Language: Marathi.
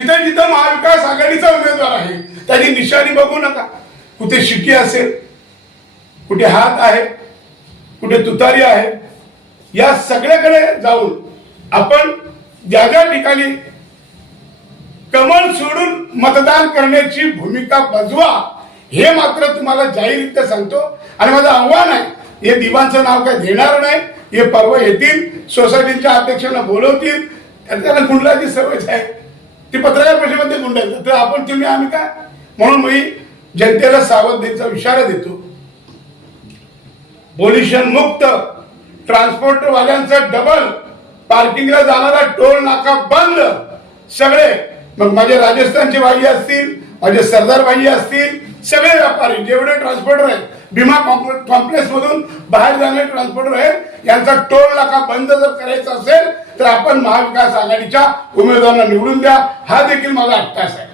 जिथे जिथं महाविकास आघाडीचा उमेदवार आहे त्याची निशाणी बघू नका. कुठे शिक्के असेल, कुठे हात आहे, कुठे तुतारी आहे, या सगळ्याकडे जाऊन आपण ज्या ज्या ठिकाणी कमळ सोडून मतदान करण्याची भूमिका बजवा, हे मात्र तुम्हाला जाहीररित्या सांगतो. आणि माझं आव्हान आहे, हे दिवाणचं नाव काय घेणार नाही, हे परवा येतील, सोसायटीच्या अध्यक्षांना बोलवतील, त्यांना गुंडाची सवय आहे, ती पत्रकार परिषदेमध्ये गुंडायचं, तर आपण तुम्ही आम्ही काय. म्हणून मी जनतेला सावधतेचा इशारा देतो. पोल्युशन मुक्त, ट्रान्सपोर्ट वाल्यांचा डबल, पार्किंगला जाणारा टोल नाका बंद, सगळे. मग माझे राजस्थानचे भाई असतील, माझे सरदार भाई असतील, सगळे व्यापारी जेवढे ट्रान्सपोर्टर आहेत, भीमा कॉम्प्लेक्स मधून बाहेर जाणारे ट्रान्सपोर्टर आहेत, यांचा टोल नाका बंद जर करायचा असेल तर आपण महाविकास आघाडीच्या उमेदवारांना निवडून द्या. हा देखील माझा अट्टास आहे.